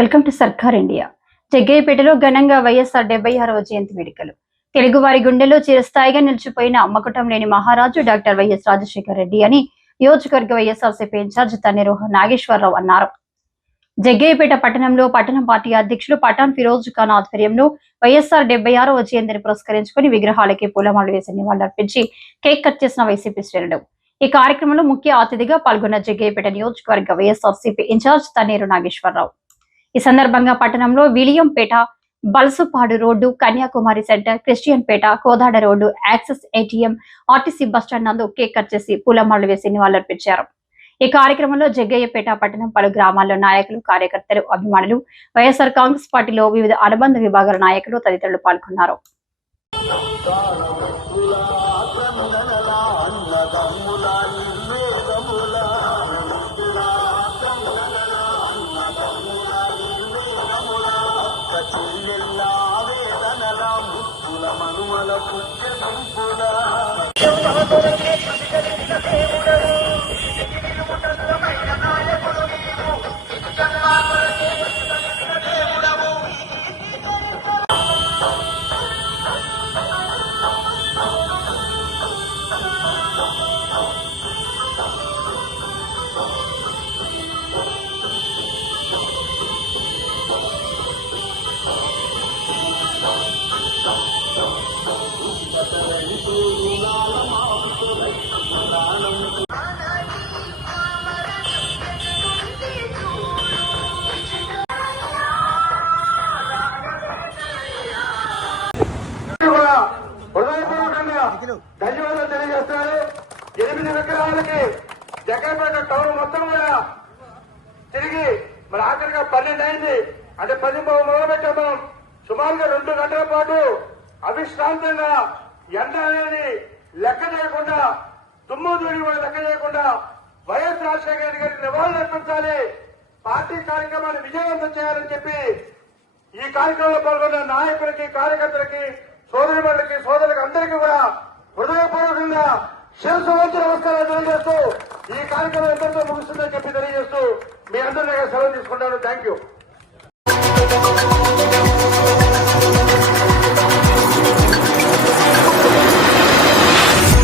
Welcome to Sarkar India. జగ్గయ్యపేటలో ఘనంగా వైఎస్ఆర్ డెబ్బై ఆరవ జయంతి వేడుకలు. తెలుగు వారి చిరస్థాయిగా నిలిచిపోయిన అమ్మకుటం లేని మహారాజు డాక్టర్ వైఎస్ రాజశేఖర రెడ్డి అని నియోజకవర్గ వైఎస్ఆర్సీపీ ఇన్ఛార్జ్ తన్నీరు నాగేశ్వరరావు అన్నారు. జగ్గయ్యపేట పట్టణంలో పట్టణం పార్టీ అధ్యక్షులు పఠాన్ ఫిరోజ్ ఖాన్ ఆధ్వర్యంలో వైఎస్ఆర్ డెబ్బై ఆరవ జయంతిని పురస్కరించుకుని విగ్రహాలకి పూలమాలు వేసి నివాళులర్పించి కేక్ కట్ చేసిన వైసీపీ శ్రేణులు. ఈ కార్యక్రమంలో ముఖ్య అతిథిగా పాల్గొన్న జగ్గయ్యపేట నియోజకవర్గ వైఎస్ఆర్సీపీ ఇన్ఛార్జ్ తన్నీరు నాగేశ్వరరావు. ఈ సందర్భంగా పట్టణంలో Williampeta Balsupadu road Kanyakumari center Christian Peta Kodad road Axis ATM RTC bus stand నందు కేక్ కట్ చేసి పూలమాలలు వేసి నివాళులర్పించారు. ఈ కార్యక్రమంలో జగ్గయ్యపేట పట్టణం పలు గ్రామాల్లో నాయకులు కార్యకర్తలు అభిమానులు వైఎస్ఆర్ కాంగ్రెస్ పార్టీలో వివిధ అనుబంధ విభాగాల నాయకులు తదితరులు పాల్గొన్నారు. కూడా హృదయపూర్వకంగా ధన్యవాదాలు. తెలియజేస్తున్నారు ఎనిమిది విగ్రహాలకి జగన్పేట టౌన్ మొత్తం కూడా తిరిగి మరి ఆఖరిగా పన్నెండు అయింది అంటే పది మొదలు పెట్టాము సుమారుగా రెండు గంటల పాటు అవిశ్రాంతంగా ఎండ అనేది లెక్క చేయకుండా దుమ్ము దూడి కూడా లెక్క చేయకుండా వైఎస్ రాజశేఖర రెడ్డి గారికి నివాళులు అర్పించాలి. పార్టీ కార్యక్రమాన్ని విజయవంతం చేయాలని చెప్పి ఈ కార్యక్రమంలో పాల్గొన్న నాయకులకి కార్యకర్తలకి సోదరిమణులకి సోదరులకి అందరికీ కూడా హృదయపూర్వకంగా శిరస్సు వంచి నమస్కారాలు తెలియజేస్తూ ఈ కార్యక్రమం ఎంతో ముగుస్తుందని చెప్పి తెలియజేస్తూ మీ అందరినీ సెలవు తీసుకుంటాను. Thank you